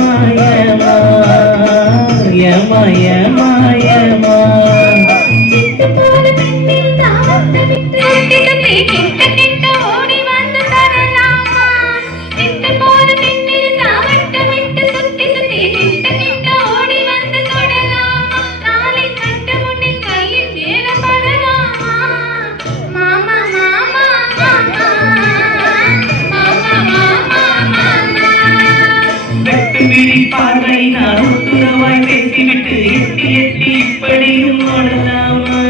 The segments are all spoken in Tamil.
మాయమా எட்டி எட்டி இப்படியும் ஓடலாமா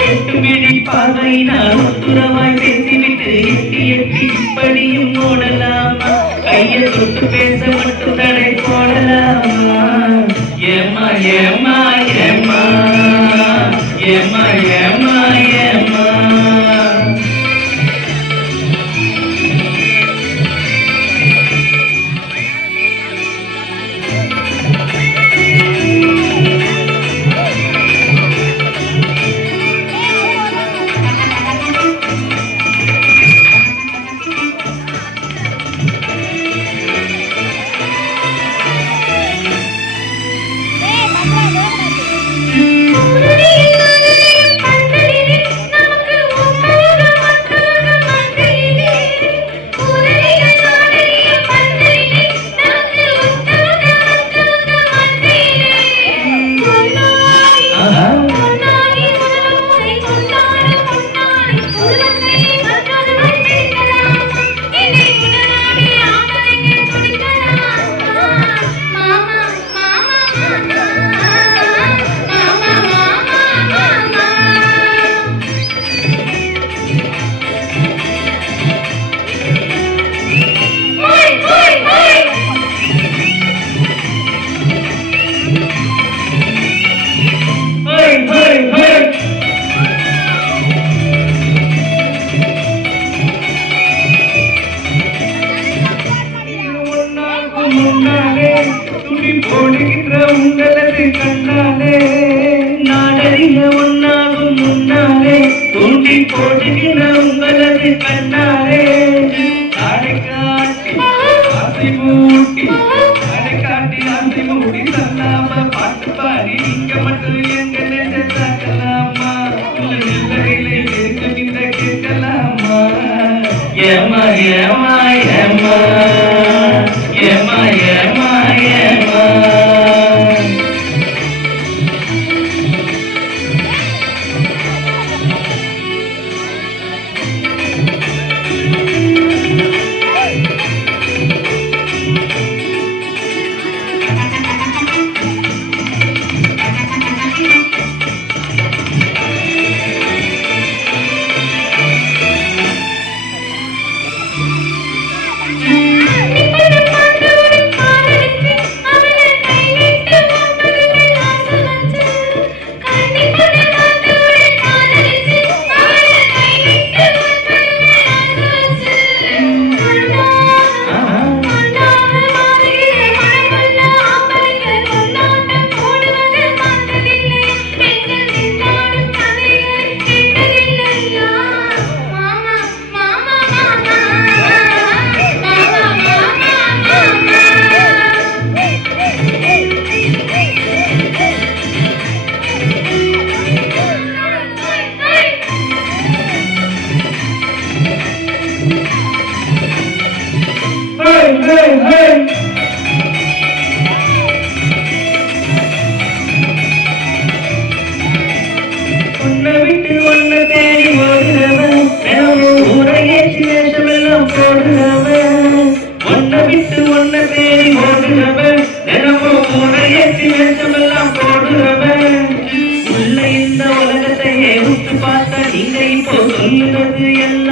வெட்டு விழி பார்வை நான் உத்துரவாய் பேசிவிட்டு எட்டி எட்டி இப்படியும் ஓடலாமா? கையை தொட்டு பேச மட்டும் தடை போடலாமா? ஏமா ஏமா ஏமா ஏமா ஏமா முன்னாலே துணி போடுகின்ற உங்களது கண்ணாலே. நாடறிய ஒன்னாகும் முன்னாலே துணி போடுகிற உங்களது கண்ணாலே. தாடை காட்டி ஆசை மூட்டி தாடை காட்டி ஆசை மூடி தள்ளாம பாட்டு பாடி நீங்க மட்டும் எங்க நெஞ்ச உள்ள நிலையில கேட்கலாமா? ஏமா ஏமா இந்த உலகத்தை உத்து பார்த்தா நீங்க இப்போ சொல்லுறது எல்லாமே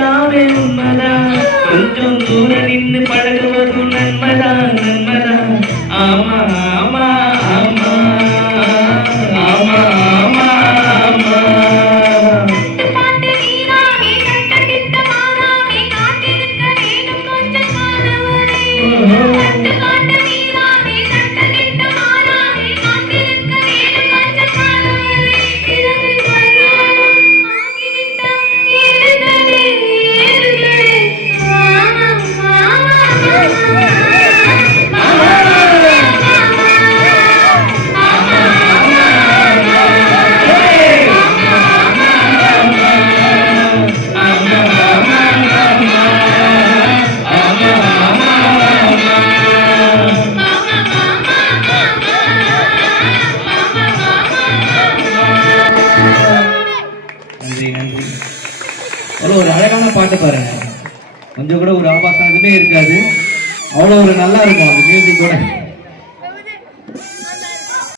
நன்றி நன்றி. அவ்வளோ ஒரு அழகான பாட்டு பாருங்க. கொஞ்சம் கூட ஒரு ஆபாசம் இருக்காது. அவ்வளோ ஒரு நல்லா இருக்கும் அந்த மியூசிக்கோட